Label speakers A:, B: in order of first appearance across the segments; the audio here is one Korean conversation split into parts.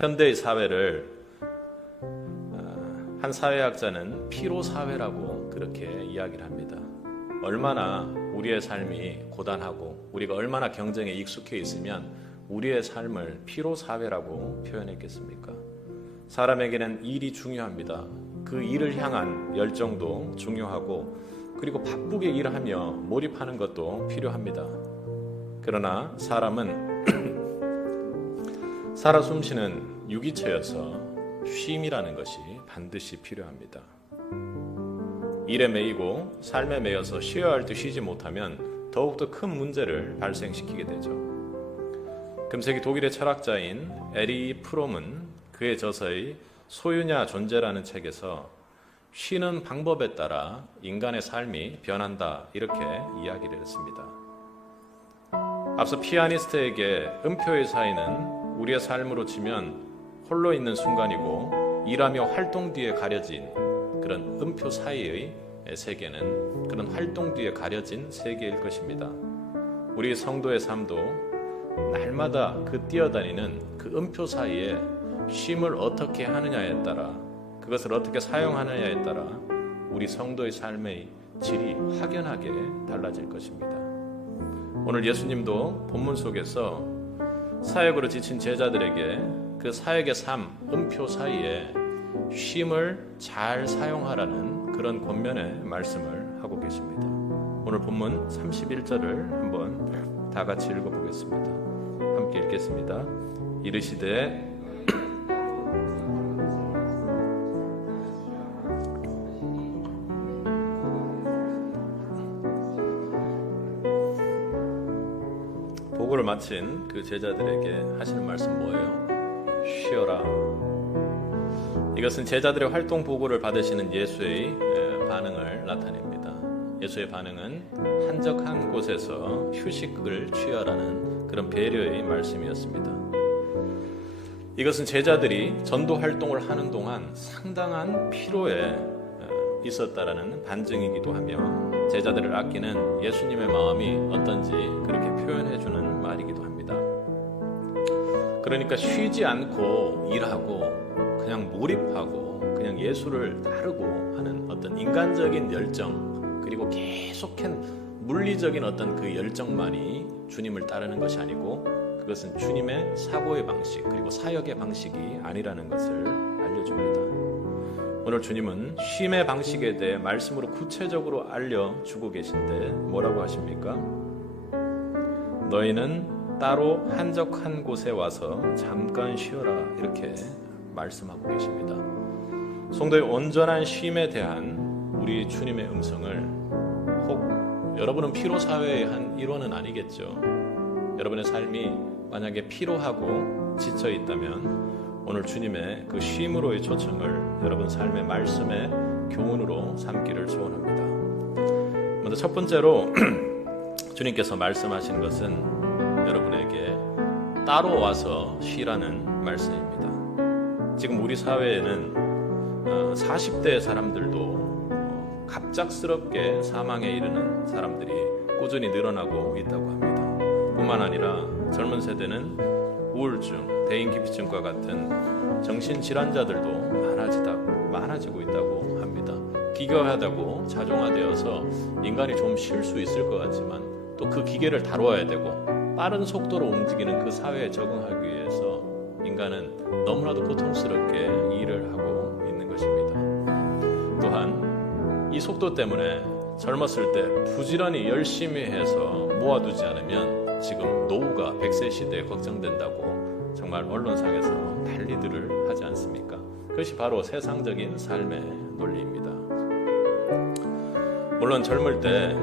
A: 현대의 사회를 어, 한 사회학자는 피로 사회라고 그렇게 이야기를 합니다. 얼마나 우리의 삶이 고단하고 우리가 얼마나 경쟁에 익숙해 있으면 우리의 삶을 피로 사회라고 표현했겠습니까? 사람에게는 일이 중요합니다. 그 일을 향한 열정도 중요하고 그리고 바쁘게 일하며 몰입하는 것도 필요합니다. 그러나 사람은 살아 숨쉬는 유기체여서 쉼이라는 것이 반드시 필요합니다. 일에 매이고 삶에 매여서 쉬어야 할 때 쉬지 못하면 더욱더 큰 문제를 발생시키게 되죠. 금세기 독일의 철학자인 에리 프롬은 그의 저서의 소유냐 존재라는 책에서 쉬는 방법에 따라 인간의 삶이 변한다 이렇게 이야기를 했습니다. 앞서 피아니스트에게 음표의 사이는 우리의 삶으로 치면 홀로 있는 순간이고 일하며 활동 뒤에 가려진 그런 음표 사이의 세계는 그런 활동 뒤에 가려진 세계일 것입니다. 우리 성도의 삶도 날마다 그 뛰어다니는 그 음표 사이에 쉼을 어떻게 하느냐에 따라 그것을 어떻게 사용하느냐에 따라 우리 성도의 삶의 질이 확연하게 달라질 것입니다. 오늘 예수님도 본문 속에서 사역으로 지친 제자들에게 그 사역의 삶, 음표 사이에 쉼을 잘 사용하라는 그런 권면의 말씀을 하고 계십니다. 오늘 본문 31절을 한번 다 같이 읽어보겠습니다. 함께 읽겠습니다. 이르시되 마친 그 제자들에게 하시는 말씀 뭐예요? 쉬어라. 이것은 제자들의 활동 보고를 받으시는 예수의 반응을 나타냅니다. 예수의 반응은 한적한 곳에서 휴식을 취하라는 그런 배려의 말씀이었습니다. 이것은 제자들이 전도 활동을 하는 동안 상당한 피로에 있었다라는 반증이기도 하며 제자들을 아끼는 예수님의 마음이 어떤지 그렇게 표현해 주는 말이기도 합니다. 그러니까 쉬지 않고 일하고 그냥 몰입하고 그냥 예수를 따르고 하는 어떤 인간적인 열정 그리고 계속한 물리적인 어떤 그 열정만이 주님을 따르는 것이 아니고 그것은 주님의 사고의 방식 그리고 사역의 방식이 아니라는 것을 알려줍니다. 오늘 주님은 쉼의 방식에 대해 말씀으로 구체적으로 알려주고 계신데 뭐라고 하십니까? 너희는 따로 한적한 곳에 와서 잠깐 쉬어라 이렇게 말씀하고 계십니다. 성도의 온전한 쉼에 대한 우리 주님의 음성을 혹 여러분은 피로 사회의 한 일원은 아니겠죠. 여러분의 삶이 만약에 피로하고 지쳐 있다면 오늘 주님의 그 쉼으로의 초청을 여러분 삶의 말씀의 교훈으로 삼기를 소원합니다. 먼저 첫 번째로 주님께서 말씀하신 것은 여러분에게 따로 와서 쉬라는 말씀입니다. 지금 우리 사회에는 40대 사람들도 갑작스럽게 사망에 이르는 사람들이 꾸준히 늘어나고 있다고 합니다. 뿐만 아니라 젊은 세대는 우울증, 대인기피증과 같은 정신질환자들도 많아지고 있다고 합니다. 기괴하다고 자동화되어서 인간이 좀 쉴 수 있을 것 같지만 또 그 기계를 다뤄야 되고 빠른 속도로 움직이는 그 사회에 적응하기 위해서 인간은 너무나도 고통스럽게 일을 하고 있는 것입니다. 또한 이 속도 때문에 젊었을 때 부지런히 열심히 해서 모아두지 않으면 지금 노후가 100세 시대에 걱정된다고 정말 언론상에서 난리들을 하지 않습니까? 그것이 바로 세상적인 삶의 논리입니다. 물론 젊을 때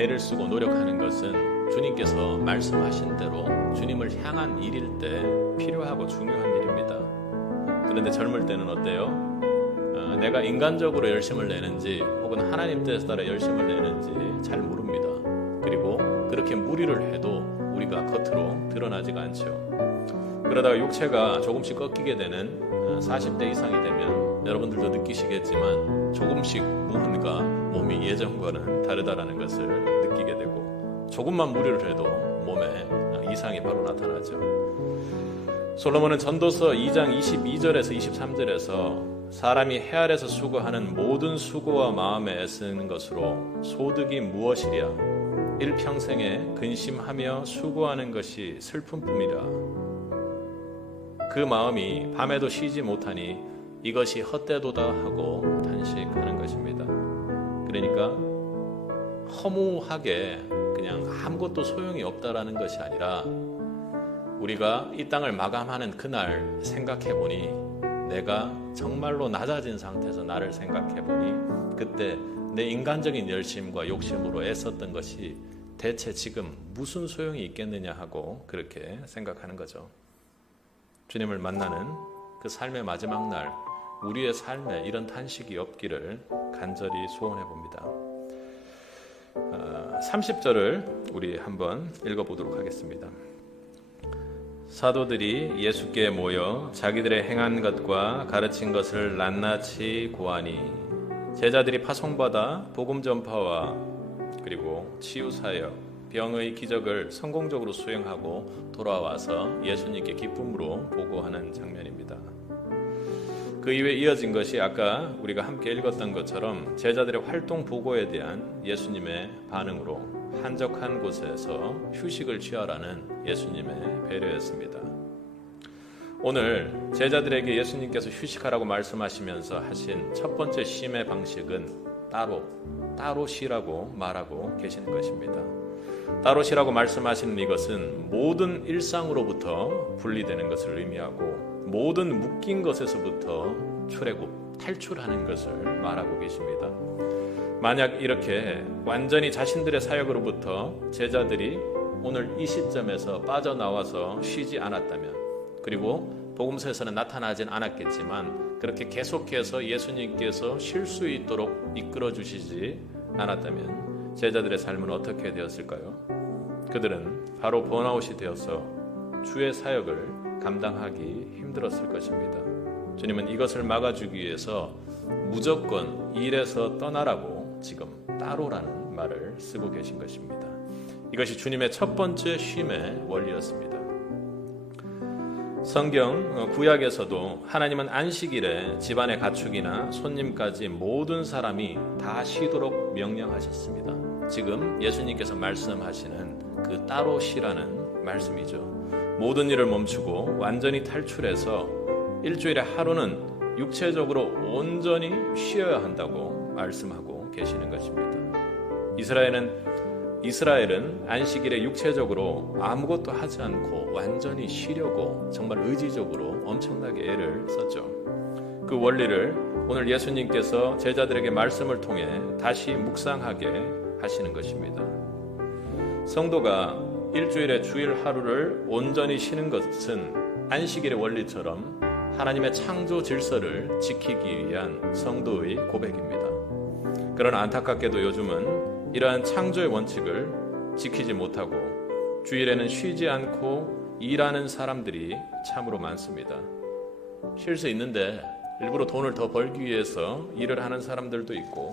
A: 애를 쓰고 노력하는 것은 주님께서 말씀하신 대로 주님을 향한 일일 때 필요하고 중요한 일입니다. 그런데 젊을 때는 어때요? 어, 내가 인간적으로 열심을 내는지 혹은 하나님 뜻에 따라 열심을 내는지 잘 모릅니다. 그렇게 무리를 해도 우리가 겉으로 드러나지가 않죠. 그러다가 육체가 조금씩 꺾이게 되는 40대 이상이 되면 여러분들도 느끼시겠지만 조금씩 무언가 몸이 예전과는 다르다라는 것을 느끼게 되고 조금만 무리를 해도 몸에 이상이 바로 나타나죠. 솔로몬은 전도서 2장 22절에서 23절에서 사람이 해 아래서 수고하는 모든 수고와 마음에 애쓰는 것으로 소득이 무엇이랴 일평생에 근심하며 수고하는 것이 슬픔뿐이라 그 마음이 밤에도 쉬지 못하니 이것이 헛되도다 하고 탄식하는 것입니다. 그러니까 허무하게 그냥 아무것도 소용이 없다라는 것이 아니라 우리가 이 땅을 마감하는 그날 생각해 보니 내가 정말로 낮아진 상태에서 나를 생각해 보니 그때 내 인간적인 열심과 욕심으로 애썼던 것이 대체 지금 무슨 소용이 있겠느냐 하고 그렇게 생각하는 거죠. 주님을 만나는 그 삶의 마지막 날 우리의 삶에 이런 탄식이 없기를 간절히 소원해 봅니다. 30절을 우리 한번 읽어보도록 하겠습니다. 사도들이 예수께 모여 자기들의 행한 것과 가르친 것을 낱낱이 고하니 제자들이 파송받아 복음 전파와 그리고 치유 사역, 병의 기적을 성공적으로 수행하고 돌아와서 예수님께 기쁨으로 보고하는 장면입니다. 그 이후에 이어진 것이 아까 우리가 함께 읽었던 것처럼 제자들의 활동 보고에 대한 예수님의 반응으로 한적한 곳에서 휴식을 취하라는 예수님의 배려였습니다. 오늘 제자들에게 예수님께서 휴식하라고 말씀하시면서 하신 첫 번째 쉼의 방식은 따로, 따로 쉬라고 말하고 계시는 것입니다. 따로 쉬라고 말씀하시는 이것은 모든 일상으로부터 분리되는 것을 의미하고 모든 묶인 것에서부터 출애굽, 탈출하는 것을 말하고 계십니다. 만약 이렇게 완전히 자신들의 사역으로부터 제자들이 오늘 이 시점에서 빠져나와서 쉬지 않았다면 그리고 복음서에서는 나타나진 않았겠지만 그렇게 계속해서 예수님께서 쉴 수 있도록 이끌어 주시지 않았다면 제자들의 삶은 어떻게 되었을까요? 그들은 바로 번아웃이 되어서 주의 사역을 감당하기 힘들었을 것입니다. 주님은 이것을 막아주기 위해서 무조건 일에서 떠나라고 지금 따로라는 말을 쓰고 계신 것입니다. 이것이 주님의 첫 번째 쉼의 원리였습니다. 성경 어, 구약에서도 하나님은 안식일에 집안의 가축이나 손님까지 모든 사람이 다 쉬도록 명령하셨습니다. 지금 예수님께서 말씀하시는 그 따로 쉬라는 말씀이죠. 모든 일을 멈추고 완전히 탈출해서 일주일에 하루는 육체적으로 온전히 쉬어야 한다고 말씀하고 계시는 것입니다. 이스라엘은 이스라엘은 안식일에 육체적으로 아무것도 하지 않고 완전히 쉬려고 정말 의지적으로 엄청나게 애를 썼죠. 그 원리를 오늘 예수님께서 제자들에게 말씀을 통해 다시 묵상하게 하시는 것입니다. 성도가 일주일에 주일 하루를 온전히 쉬는 것은 안식일의 원리처럼 하나님의 창조 질서를 지키기 위한 성도의 고백입니다. 그러나 안타깝게도 요즘은 이러한 창조의 원칙을 지키지 못하고 주일에는 쉬지 않고 일하는 사람들이 참으로 많습니다. 쉴 수 있는데 일부러 돈을 더 벌기 위해서 일을 하는 사람들도 있고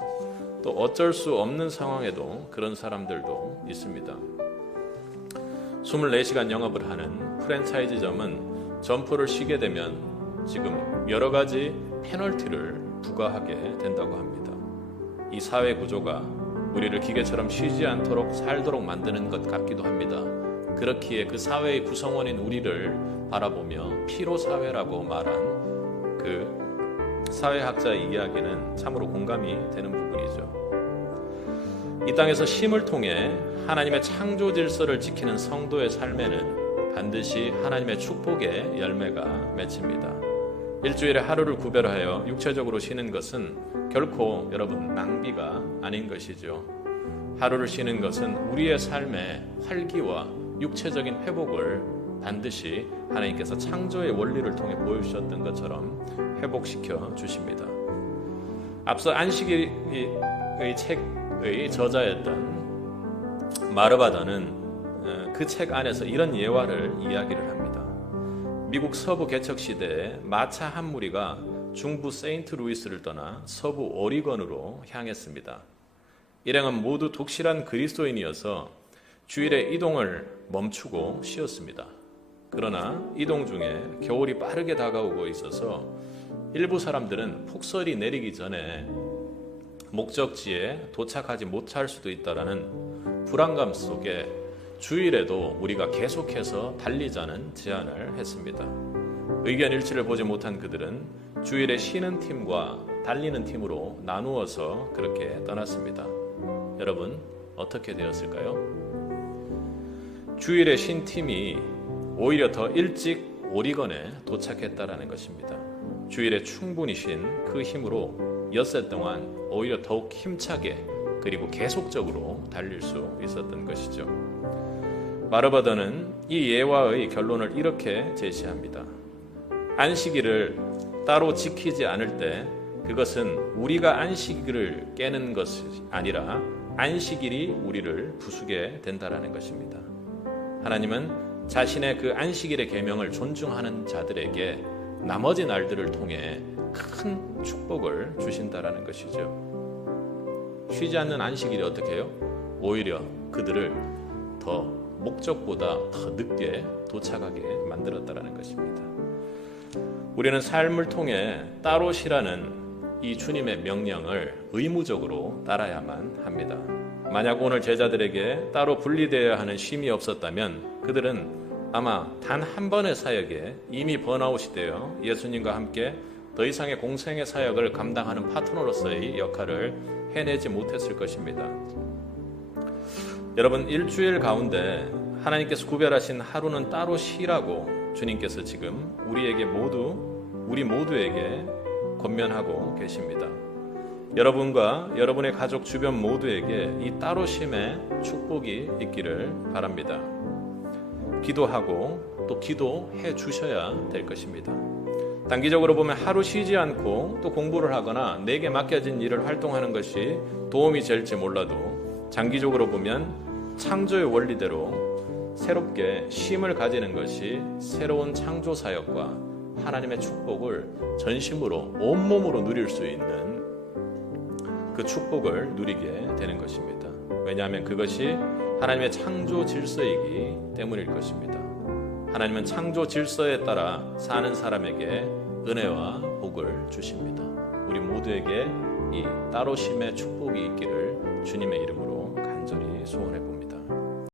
A: 또 어쩔 수 없는 상황에도 그런 사람들도 있습니다. 24시간 영업을 하는 프랜차이즈점은 점포를 쉬게 되면 지금 여러 가지 페널티를 부과하게 된다고 합니다. 이 사회 구조가 우리를 기계처럼 쉬지 않도록 살도록 만드는 것 같기도 합니다. 그렇기에 그 사회의 구성원인 우리를 바라보며 피로 사회라고 말한 그 사회학자의 이야기는 참으로 공감이 되는 부분이죠. 이 땅에서 쉼을 통해 하나님의 창조 질서를 지키는 성도의 삶에는 반드시 하나님의 축복의 열매가 맺힙니다. 일주일에 하루를 구별하여 육체적으로 쉬는 것은 결코 여러분 낭비가 아닌 것이죠. 하루를 쉬는 것은 우리의 삶의 활기와 육체적인 회복을 반드시 하나님께서 창조의 원리를 통해 보여주셨던 것처럼 회복시켜 주십니다. 앞서 안식일의 책의 저자였던 마르바다는 어, 그책 안에서 이런 예화를 이야기를 합니다. 미국 서부 개척 시대에 마차 한 무리가 중부 세인트루이스를 떠나 서부 오리건으로 향했습니다. 일행은 모두 독실한 그리스도인이어서 주일에 이동을 멈추고 쉬었습니다. 그러나 이동 중에 겨울이 빠르게 다가오고 있어서 일부 사람들은 폭설이 내리기 전에 목적지에 도착하지 못할 수도 있다라는 불안감 속에 주일에도 우리가 계속해서 달리자는 제안을 했습니다. 의견 일치를 보지 못한 그들은 주일에 쉬는 팀과 달리는 팀으로 나누어서 그렇게 떠났습니다. 여러분 어떻게 되었을까요? 주일에 쉰 팀이 오히려 더 일찍 오리건에 도착했다라는 것입니다. 주일에 충분히 쉰 그 힘으로 엿새 동안 오히려 더욱 힘차게 그리고 계속적으로 달릴 수 있었던 것이죠. 마르바더는 이 예화의 결론을 이렇게 제시합니다. 안식일을 따로 지키지 않을 때 그것은 우리가 안식일을 깨는 것이 아니라 안식일이 우리를 부수게 된다라는 것입니다. 하나님은 자신의 그 안식일의 계명을 존중하는 자들에게 나머지 날들을 통해 큰 축복을 주신다라는 것이죠. 쉬지 않는 안식일이 어떻게 해요? 오히려 그들을 더 목적보다 더 늦게 도착하게 만들었다라는 것입니다. 우리는 삶을 통해 따로 쉬라는 이 주님의 명령을 의무적으로 따라야만 합니다. 만약 오늘 제자들에게 따로 분리되어야 하는 쉼이 없었다면 그들은 아마 단 한 번의 사역에 이미 번아웃이 되어 예수님과 함께 더 이상의 공생의 사역을 감당하는 파트너로서의 역할을 해내지 못했을 것입니다. 여러분 일주일 가운데 하나님께서 구별하신 하루는 따로 쉬라고 주님께서 지금 우리에게 모두 우리 모두에게 권면하고 계십니다. 여러분과 여러분의 가족 주변 모두에게 이 따로 쉼의 축복이 있기를 바랍니다. 기도하고 또 기도해 주셔야 될 것입니다. 단기적으로 보면 하루 쉬지 않고 또 공부를 하거나 내게 맡겨진 일을 활동하는 것이 도움이 될지 몰라도 장기적으로 보면 창조의 원리대로 새롭게 쉼을 가지는 것이 새로운 창조 사역과 하나님의 축복을 전심으로 온몸으로 누릴 수 있는 그 축복을 누리게 되는 것입니다. 왜냐하면 그것이 하나님의 창조 질서이기 때문일 것입니다. 하나님은 창조 질서에 따라 사는 사람에게 은혜와 복을 주십니다. 우리 모두에게 이 따로 심의 축복이 있기를 주님의 이름으로 간절히 소원해 봅니다.